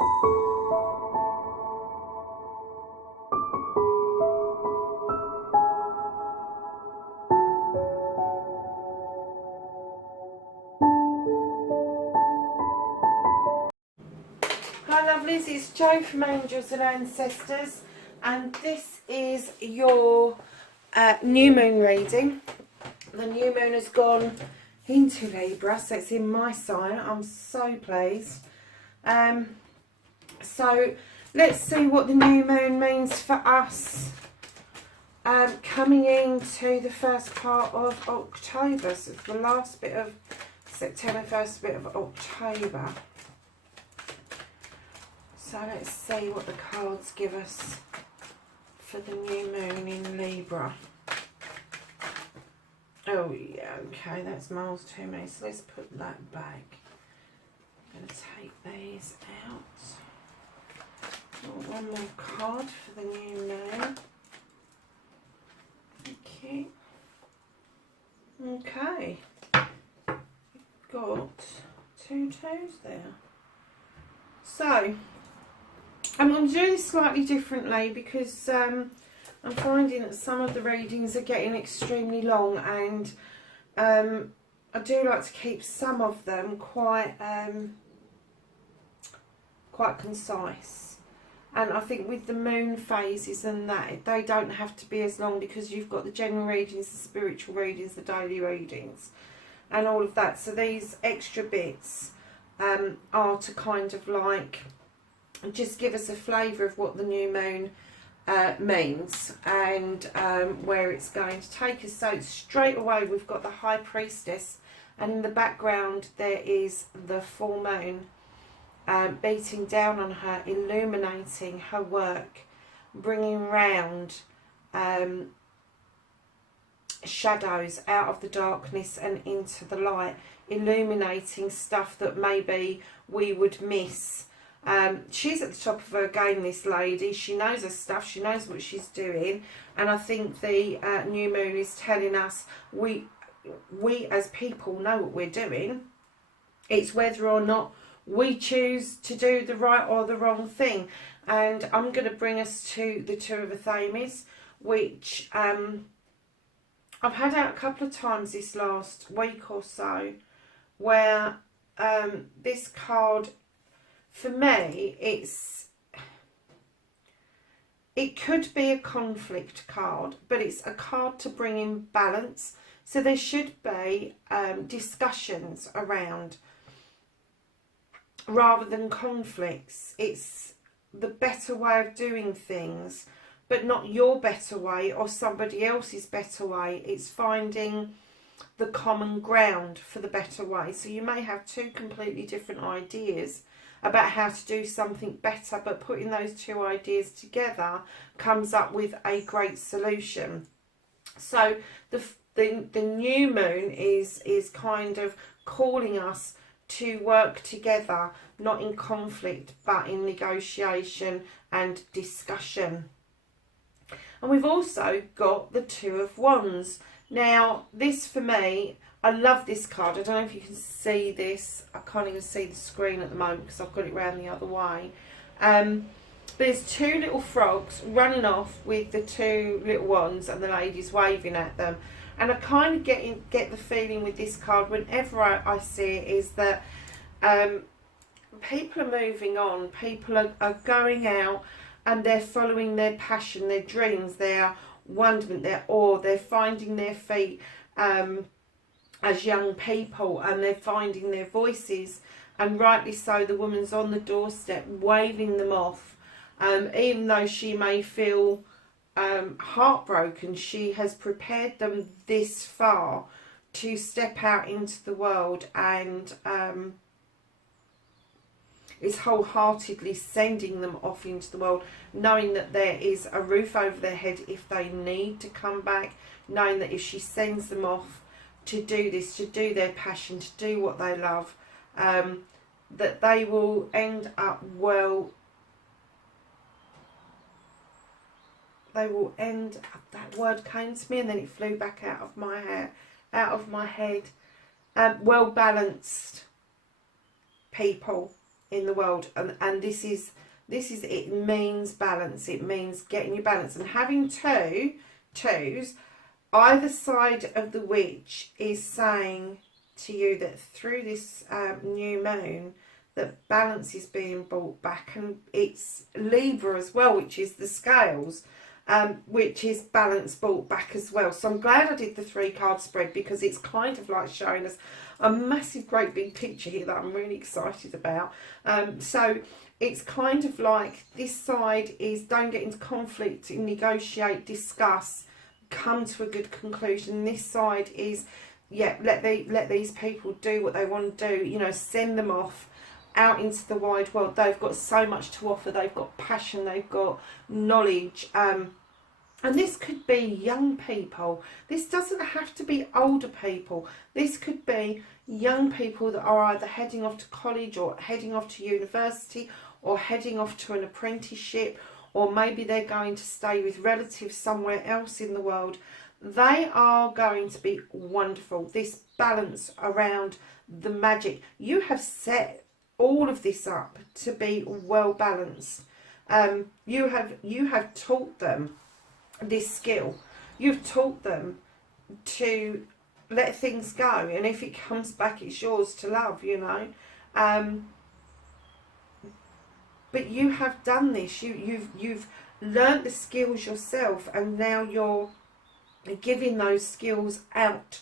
Hi lovelies, it's Jo from Angels and Ancestors, and this is your new moon reading. The new moon has gone into Libra, so it's in my sign. I'm so pleased. So let's see what the new moon means for us coming into the first part of October. So it's the last bit of September, first bit of October. So let's see what the cards give us for the new moon in Libra. Oh yeah, okay, that's miles too many. So let's put that back. I'm going to take these out. One more card for the new moon. Thank you. Okay. Got 2 toes there. So I'm going to do this slightly differently because I'm finding that some of the readings are getting extremely long, and I do like to keep some of them quite concise. And I think with the moon phases and that, they don't have to be as long because you've got the general readings, the spiritual readings, the daily readings, and all of that. So these extra bits are to kind of like just give us a flavour of what the new moon means and where it's going to take us. So straight away we've got the High Priestess, and in the background there is the full moon beating down on her, illuminating her work, bringing round shadows out of the darkness and into the light, illuminating stuff that maybe we would miss. She's at the top of her game, this lady. She knows her stuff, she knows what she's doing, and I think the new moon is telling us we as people know what we're doing. It's whether or not we choose to do the right or the wrong thing. And I'm going to bring us to the Two of Athames, which I've had out a couple of times this last week or so, where this card, for me, it could be a conflict card, but it's a card to bring in balance. So there should be discussions around rather than conflicts. It's the better way of doing things, but not your better way or somebody else's better way. It's finding the common ground for the better way. So you may have two completely different ideas about how to do something better, but putting those two ideas together comes up with a great solution. So the new moon is kind of calling us to work together, not in conflict, but in negotiation and discussion. And we've also got the Two of Wands. Now, this for me, I love this card. I don't know if you can see this. I can't even see the screen at the moment because I've got it round the other way. There's two little frogs running off with the two little wands and the ladies waving at them. And I kind of get the feeling with this card, whenever I see it, is that people are moving on. People are going out and they're following their passion, their dreams, their wonderment, their awe. They're finding their feet as young people, and they're finding their voices. And rightly so, the woman's on the doorstep waving them off. Even though she may feel heartbroken, she has prepared them this far to step out into the world, and is wholeheartedly sending them off into the world, knowing that there is a roof over their head if they need to come back, knowing that if she sends them off to do this, to do their passion, to do what they love, that they will end up well. They will end, that word came to me and then it flew back out of my head. Well balanced people, in the world, and this is it means balance. It means getting your balance, and having twos either side of the witch is saying to you that through this new moon, that balance is being brought back. And it's Libra as well, which is the scales, which is balance brought back as well. So I'm glad I did the 3-card spread, because it's kind of like showing us a massive great big picture here that I'm really excited about. So it's kind of like this side is don't get into conflict, negotiate, discuss, come to a good conclusion. This side is, yeah, let these people do what they want to do, you know, send them off out into the wide world. They've got so much to offer. They've got passion, they've got knowledge, and this could be young people. This doesn't have to be older people. This could be young people that are either heading off to college or heading off to university or heading off to an apprenticeship, or maybe they're going to stay with relatives somewhere else in the world. They are going to be wonderful. This balance around the magic. You have set all of this up to be well balanced. You have taught them this skill. You've taught them to let things go, and if it comes back, it's yours to love, you know. But you have done this. You've learnt the skills yourself, and now you're giving those skills out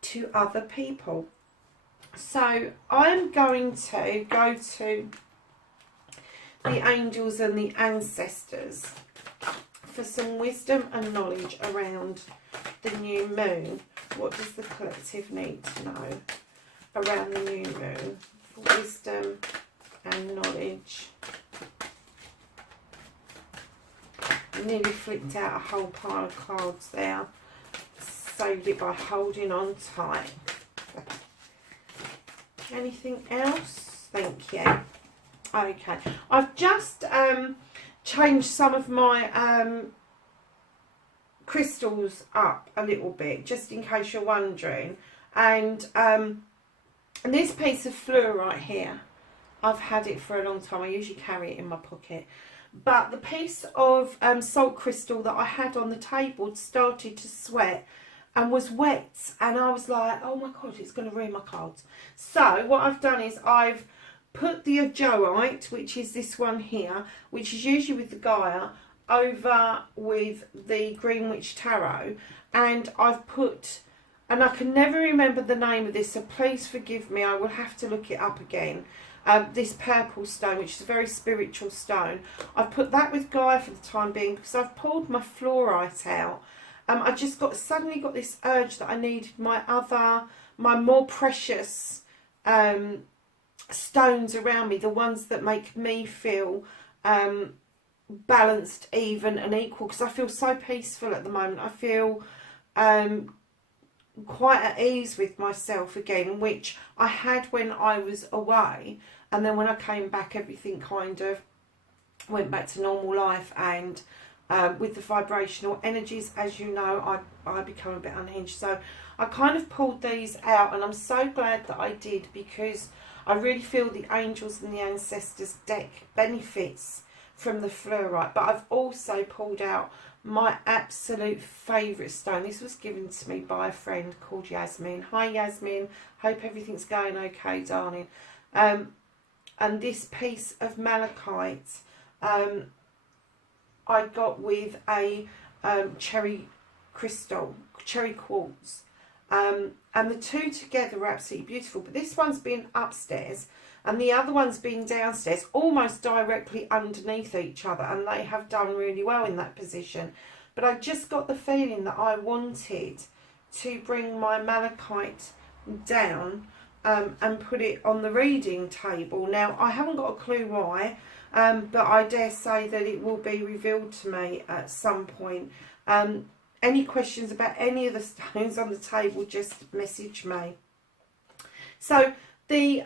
to other people. So I'm going to go to the angels and the ancestors for some wisdom and knowledge around the new moon. What does the collective need to know around the new moon for wisdom and knowledge? I nearly flipped out a whole pile of cards there. Saved it by holding on tight. Anything else? Thank you. Okay, I've just changed some of my crystals up a little bit, just in case you're wondering. And this piece of fluorite here, I've had it for a long time. I usually carry it in my pocket. But the piece of salt crystal that I had on the table started to sweat and was wet, and I was like, oh my god, it's going to ruin my cards. So what I've done is I've put the ajoite, which is this one here, which is usually with the Gaia, over with the Green Witch Tarot, and I've put, and I can never remember the name of this, so please forgive me, I will have to look it up again. This purple stone, which is a very spiritual stone, I've put that with Gaia for the time being, because I've pulled my fluorite out. I just suddenly got this urge that I needed my more precious stones around me, the ones that make me feel balanced, even and equal, because I feel so peaceful at the moment. I feel quite at ease with myself again, which I had when I was away, and then when I came back, everything kind of went back to normal life. And with the vibrational energies, as you know, I become a bit unhinged. So I kind of pulled these out, and I'm so glad that I did, because I really feel the angels and the ancestors deck benefits from the fluorite. But I've also pulled out my absolute favourite stone. This was given to me by a friend called Yasmin. Hi Yasmin, hope everything's going okay, darling. And this piece of malachite I got with a cherry crystal, cherry quartz. And the two together are absolutely beautiful. But this one's been upstairs and the other one's been downstairs, almost directly underneath each other. And they have done really well in that position. But I just got the feeling that I wanted to bring my malachite down and put it on the reading table. Now, I haven't got a clue why. But I dare say that it will be revealed to me at some point. Any questions about any of the stones on the table, just message me. So the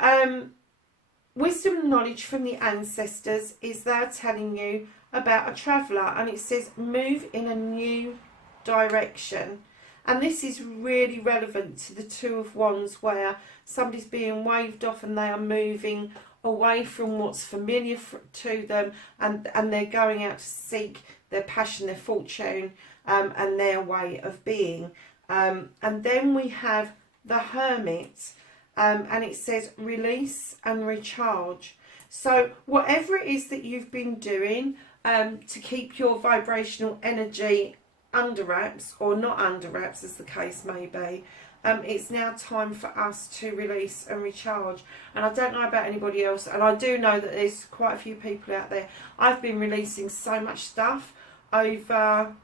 wisdom and knowledge from the ancestors is they're telling you about a traveller, and it says move in a new direction. And this is really relevant to the Two of Wands, where somebody's being waved off and they are moving away from what's familiar to them, and they're going out to seek their passion, their fortune, and their way of being. And then we have the Hermit, and it says release and recharge. So whatever it is that you've been doing to keep your vibrational energy under wraps, or not under wraps as the case may be, it's now time for us to release and recharge. And I don't know about anybody else, and I do know that there's quite a few people out there. I've been releasing so much stuff over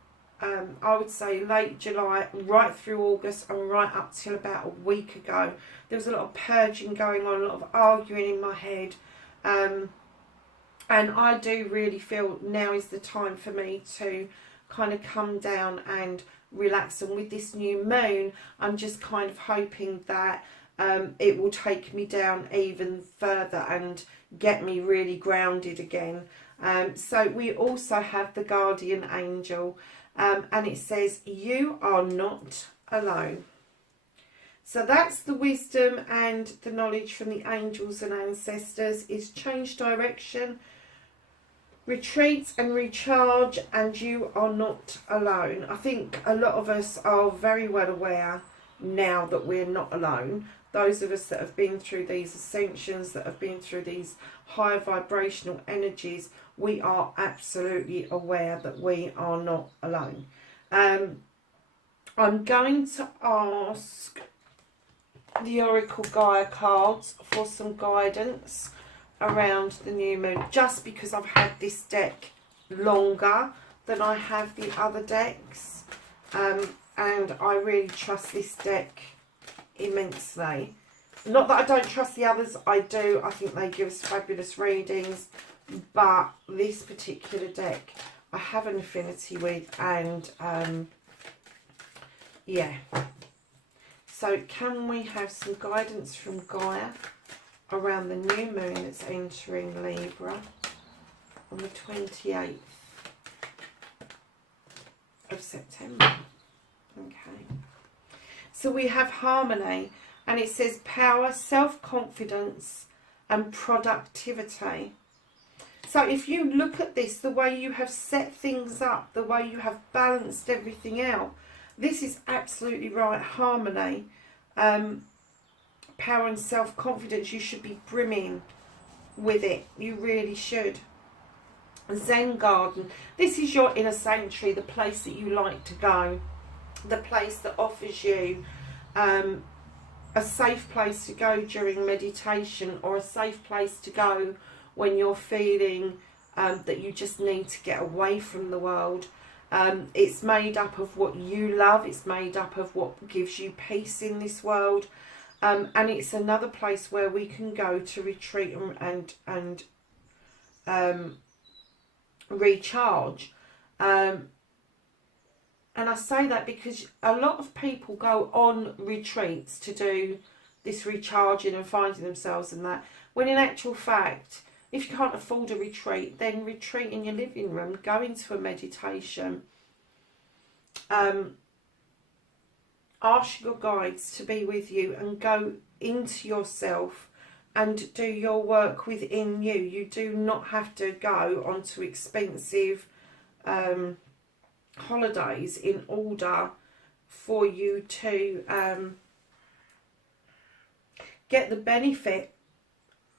I would say late July, right through August, and right up till about a week ago. There was a lot of purging going on, a lot of arguing in my head, and I do really feel now is the time for me to kind of come down and relax. And with this new moon, I'm just kind of hoping that it will take me down even further and get me really grounded again. So we also have the guardian angel, and it says you are not alone. So that's the wisdom and the knowledge from the angels and ancestors, is change direction, retreat and recharge, and you are not alone. I think a lot of us are very well aware now that we're not alone. Those of us that have been through these ascensions, that have been through these higher vibrational energies, we are absolutely aware that we are not alone. I'm going to ask the Oracle Gaia cards for some guidance around the new moon, just because I've had this deck longer than I have the other decks, and I really trust this deck immensely. Not that I don't trust the others, I do. I think they give us fabulous readings, but this particular deck I have an affinity with, and yeah. So can we have some guidance from Gaia around the new moon that's entering Libra on the 28th of September? Okay. So we have harmony, and it says power, self-confidence and productivity. So if you look at this, the way you have set things up, the way you have balanced everything out, this is absolutely right. Harmony, power and self-confidence, you should be brimming with it. You really should. Zen garden, this is your inner sanctuary, the place that you like to go, the place that offers you a safe place to go during meditation, or a safe place to go when you're feeling that you just need to get away from the world. It's made up of what you love, it's made up of what gives you peace in this world, and it's another place where we can go to retreat and recharge. And I say that because a lot of people go on retreats to do this recharging and finding themselves and that, when in actual fact, if you can't afford a retreat, then retreat in your living room, go into a meditation, ask your guides to be with you and go into yourself and do your work within you. You do not have to go onto expensive holidays in order for you to get the benefit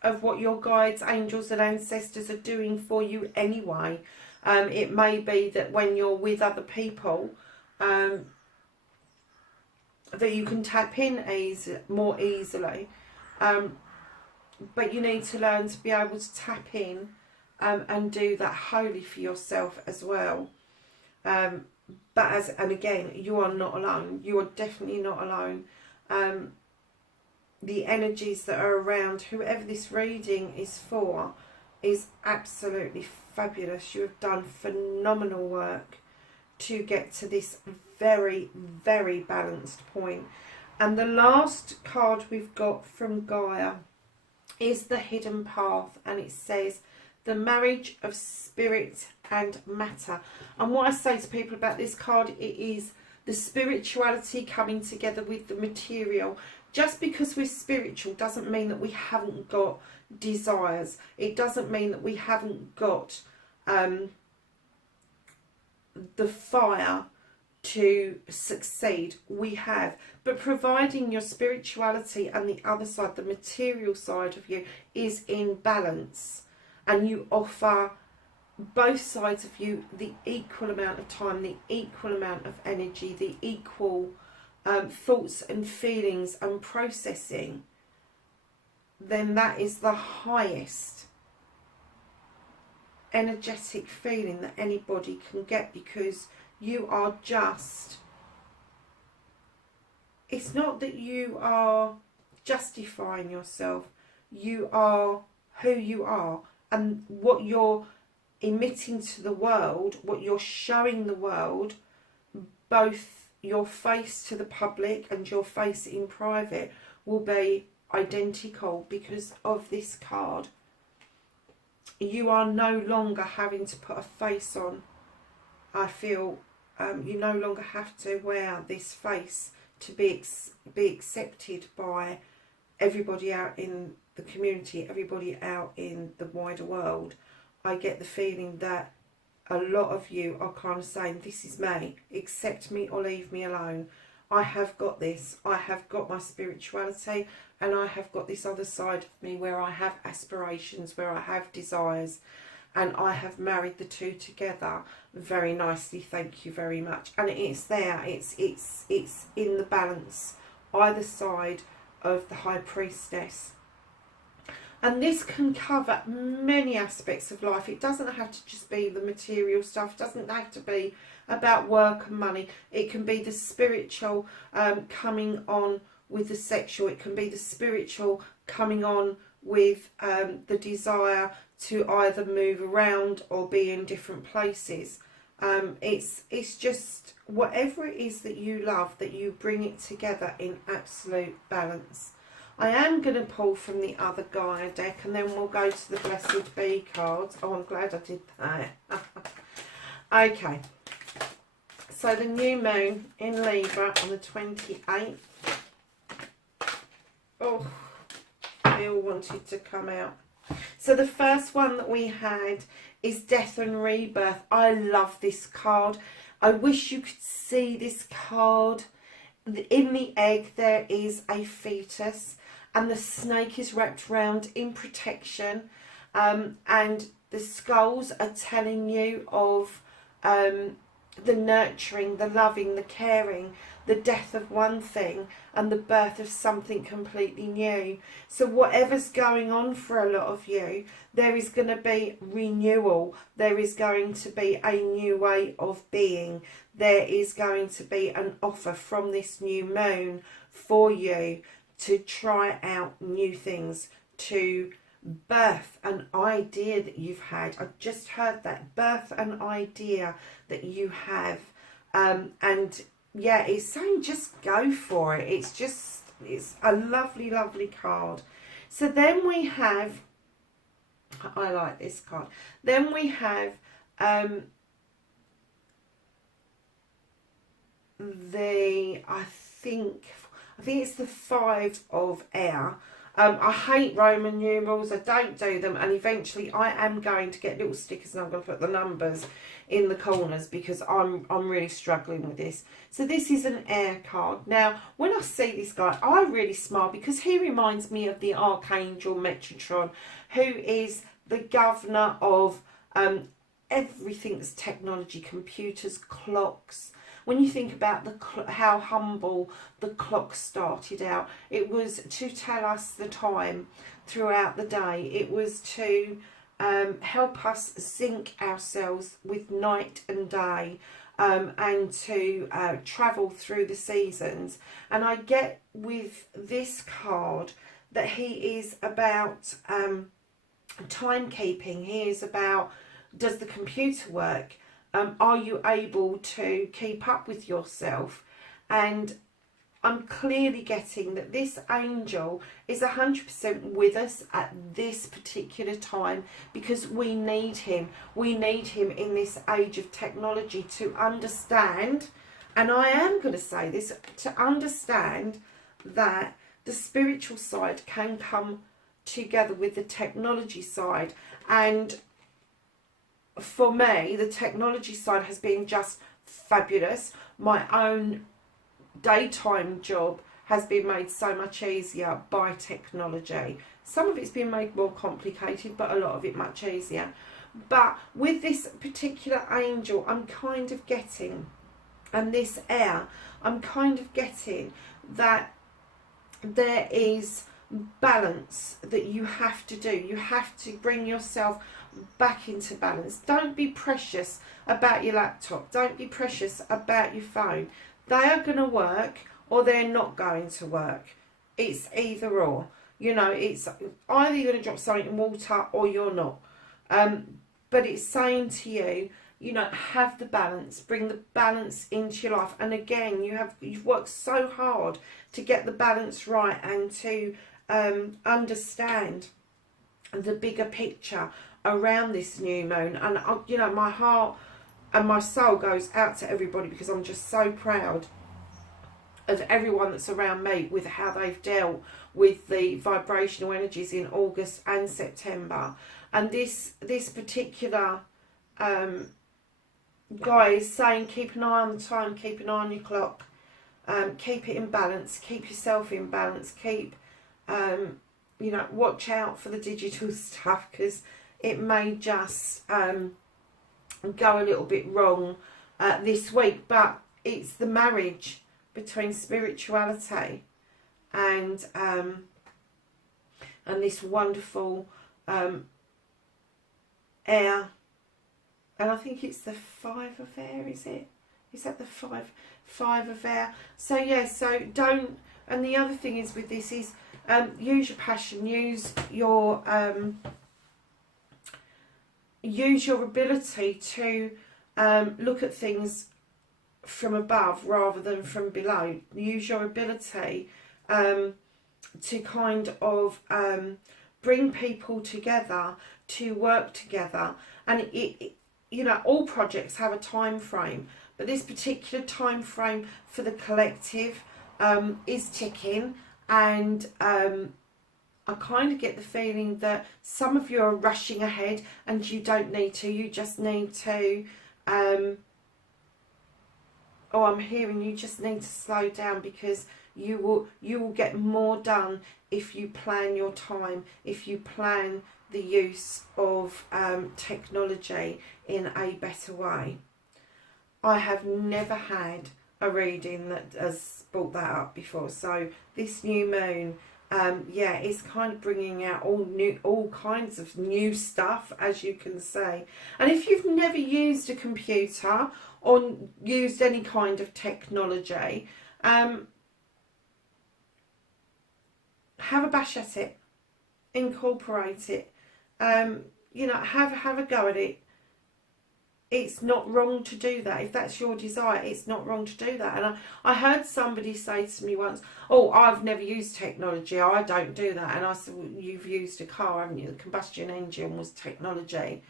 of what your guides, angels and ancestors are doing for you anyway. It may be that when you're with other people that you can tap in more easily, but you need to learn to be able to tap in and do that wholly for yourself as well. And again, you are not alone. You are definitely not alone. The energies that are around whoever this reading is for is absolutely fabulous. You have done phenomenal work to get to this very, very balanced point. And the last card we've got from Gaia is the Hidden Path, and it says the marriage of spirit and matter. And what I say to people about this card, it is the spirituality coming together with the material. Just because we're spiritual doesn't mean that we haven't got desires. It doesn't mean that we haven't got the fire to succeed. We have. But providing your spirituality and the other side, the material side of you, is in balance, and you offer both sides of you the equal amount of time, the equal amount of energy, the equal thoughts and feelings and processing, then that is the highest energetic feeling that anybody can get, because you are just, it's not that you are justifying yourself, you are who you are, and what you're emitting to the world, what you're showing the world, both your face to the public and your face in private, will be identical because of this card. You are no longer having to put a face on. I feel you no longer have to wear this face to be accepted by everybody out in the community, everybody out in the wider world. I get the feeling that a lot of you are kind of saying, this is me, accept me or leave me alone. I have got this, I have got my spirituality, and I have got this other side of me where I have aspirations, where I have desires, and I have married the two together very nicely, thank you very much. And it's there, it's in the balance, either side of the High Priestess. And this can cover many aspects of life. It doesn't have to just be the material stuff. It doesn't have to be about work and money. It can be the spiritual coming on with the sexual. It can be the spiritual coming on with the desire to either move around or be in different places. It's just whatever it is that you love, that you bring it together in absolute balance. I am going to pull from the other Gaia deck, and then we'll go to the Blessed Bee cards. Oh, I'm glad I did that. Okay. So the new moon in Libra on the 28th. Oh, they all wanted to come out. So the first one that we had is Death and Rebirth. I love this card. I wish you could see this card. In the egg there is a fetus, and the snake is wrapped round in protection, and the skulls are telling you of the nurturing, the loving, the caring, the death of one thing and the birth of something completely new. So whatever's going on for a lot of you, there is going to be renewal. There is going to be a new way of being. There is going to be an offer from this new moon for you to try out new things, to birth an idea that you've had. I just heard that, birth an idea that you have, and yeah, it's saying just go for it. It's a lovely, lovely card. So then we have, I like this card. Then we have I think it's the 5 of air. I hate Roman numerals. I don't do them, and eventually I am going to get little stickers and I'm going to put the numbers in the corners because I'm really struggling with this. So this is an air card. Now, when I see this guy, I really smile because he reminds me of the Archangel Metatron, who is the governor of everything's technology, computers, clocks. When you think about how humble the clock started out, it was to tell us the time throughout the day. It was to help us sync ourselves with night and day, and to travel through the seasons. And I get with this card that he is about timekeeping. He is about, does the computer work? Are you able to keep up with yourself? And I'm clearly getting that this angel is 100% with us at this particular time because we need him. We need him in this age of technology to understand And I am going to say this to understand that the spiritual side can come together with the technology side. And for me, the technology side has been just fabulous. My own daytime job has been made so much easier by technology. Some of it's been made more complicated, but a lot of it much easier. But with this particular angel, I'm kind of getting, and this air, I'm kind of getting that there is balance that you have to do. You have to bring yourself back into balance. Don't be precious about your laptop. Don't be precious about your phone. They are going to work or they're not going to work. It's either or. You know, it's either you're going to drop something in water or you're not. But it's saying to you, you know, have the balance, bring the balance into your life. And again, you've worked so hard to get the balance right and to understand the bigger picture around this new moon. And you know, my heart and my soul goes out to everybody, because I'm just so proud of everyone that's around me with how they've dealt with the vibrational energies in August and September. And this particular guy is saying, keep an eye on the time, keep an eye on your clock, keep it in balance, keep yourself in balance, keep you know, watch out for the digital stuff, because it may just go a little bit wrong this week. But it's the marriage between spirituality and this wonderful air. And I think it's the 5 of air, is it? Is that the five of air? So yeah, so don't. And the other thing is with this is use your passion, use your ability to look at things from above rather than from below. Use your ability to kind of bring people together, to work together. And it you know, all projects have a time frame, but this particular time frame for the collective is ticking. And I kind of get the feeling that some of you are rushing ahead, and you don't need to. You just need to I'm hearing you just need to slow down, because you will get more done if you plan your time, if you plan the use of technology in a better way. I have never had a reading that has brought that up before. So this new moon, yeah, it's kind of bringing out all kinds of new stuff, as you can say. And if you've never used a computer or used any kind of technology, have a bash at it, incorporate it, you know, have a go at it. It's not wrong to do that. If that's your desire, it's not wrong to do that. And I heard somebody say to me once, oh, I've never used technology, I don't do that. And I said, well, you've used a car, haven't you? The combustion engine was technology.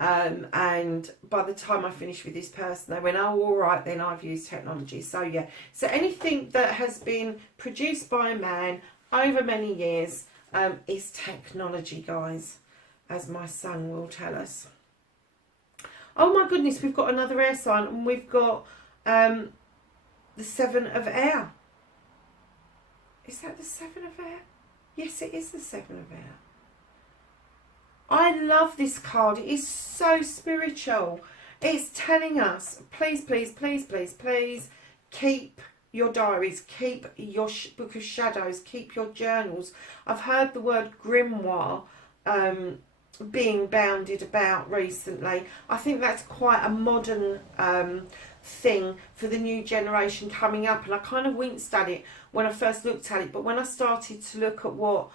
And by the time I finished with this person, they went, oh, all right, then I've used technology. So yeah, so anything that has been produced by a man over many years is technology, guys, as my son will tell us. Oh my goodness, we've got another air sign, and we've got the 7 of air. Is that the 7 of air? Yes, it is the 7 of air. I love this card. It is so spiritual. It's telling us, please, please, please, please, please, keep your diaries, keep your book of shadows, keep your journals. I've heard the word grimoire being bounded about recently. I think that's quite a modern thing for the new generation coming up, and I kind of winced at it when I first looked at it, but when I started to look at what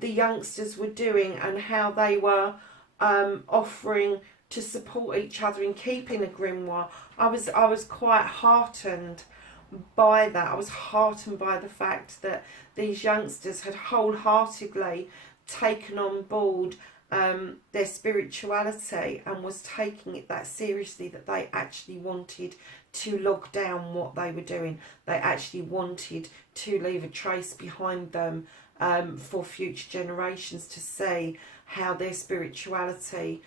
the youngsters were doing and how they were offering to support each other in keeping a grimoire, I was quite heartened by that. I was heartened by the fact that these youngsters had wholeheartedly taken on board their spirituality and was taking it that seriously that they actually wanted to log down what they were doing. They actually wanted to leave a trace behind them for future generations to see how their spirituality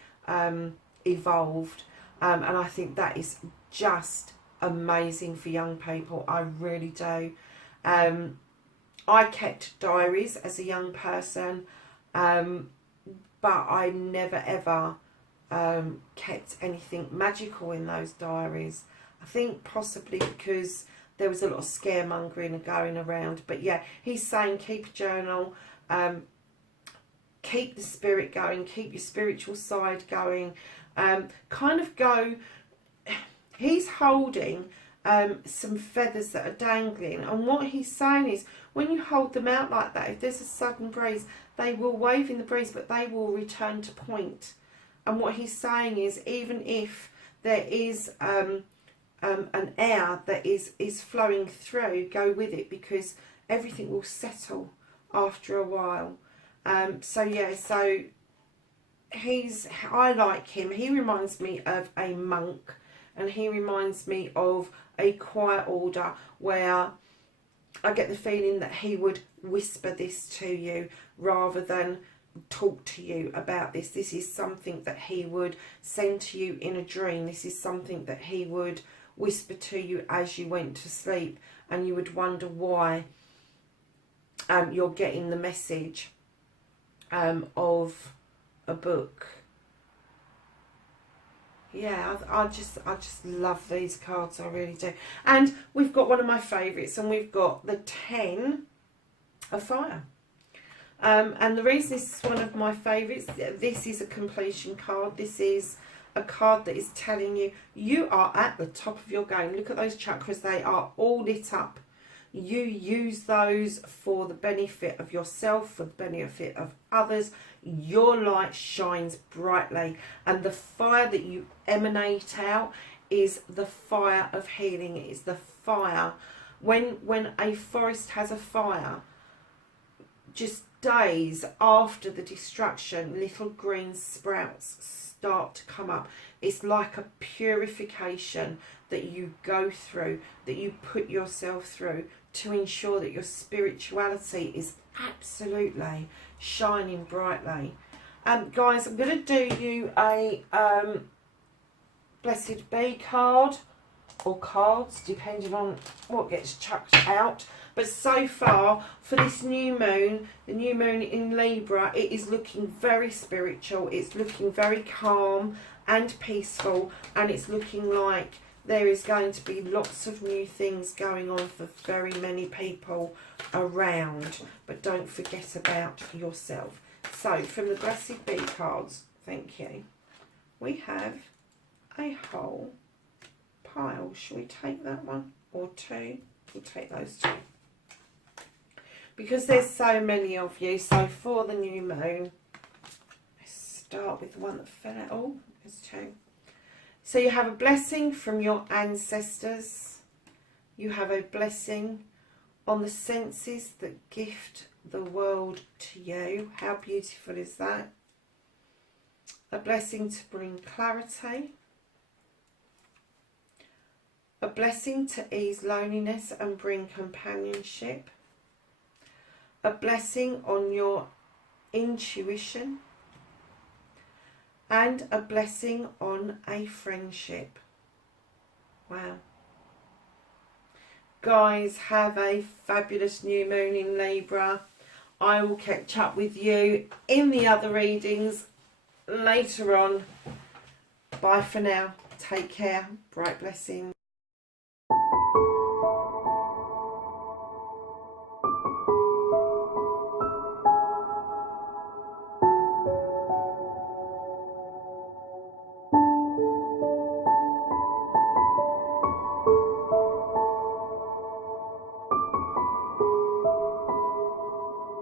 evolved. And I think that is just amazing for young people. I really do. I kept diaries as a young person, but I never ever kept anything magical in those diaries. I think possibly because there was a lot of scaremongering going around. But yeah, he's saying keep a journal, keep the spirit going, keep your spiritual side going, kind of go. He's holding some feathers that are dangling, and what he's saying is when you hold them out like that, if there's a sudden breeze, they will wave in the breeze, but they will return to point. And what he's saying is even if there is an air that is flowing through, go with it, because everything will settle after a while. So yeah, so I like him. He reminds me of a monk, and he reminds me of a quiet order where I get the feeling that he would whisper this to you rather than talk to you about this. This is something that he would send to you in a dream. This is something that he would whisper to you as you went to sleep, and you would wonder why you're getting the message of a book. Yeah, I just love these cards, I really do. And we've got one of my favourites, and we've got the 10 of Fire. And the reason this is one of my favourites, this is a completion card. This is a card that is telling you, you are at the top of your game. Look at those chakras, they are all lit up. You use those for the benefit of yourself, for the benefit of others. Your light shines brightly, and the fire that you emanate out is the fire of healing. It is the fire. When a forest has a fire, just days after the destruction, little green sprouts start to come up. It's like a purification that you go through, that you put yourself through, to ensure that your spirituality is absolutely shining brightly. Guys, I'm going to do you a Blessed Bee card, or cards, depending on what gets chucked out. But so far, for this new moon, the new moon in Libra, it is looking very spiritual. It's looking very calm and peaceful, and it's looking like there is going to be lots of new things going on for very many people around. But don't forget about yourself. So, from the Blessed Bee cards, thank you, we have a whole pile. Shall we take that one or two? We'll take those two, because there's so many of you. So for the new moon, let's start with the one that fell out. Oh, there's two. So you have a blessing from your ancestors. You have a blessing on the senses that gift the world to you. How beautiful is that? A blessing to bring clarity. A blessing to ease loneliness and bring companionship. A blessing on your intuition. And a blessing on a friendship. Wow. Guys, have a fabulous new moon in Libra. I will catch up with you in the other readings later on. Bye for now. Take care. Bright blessings.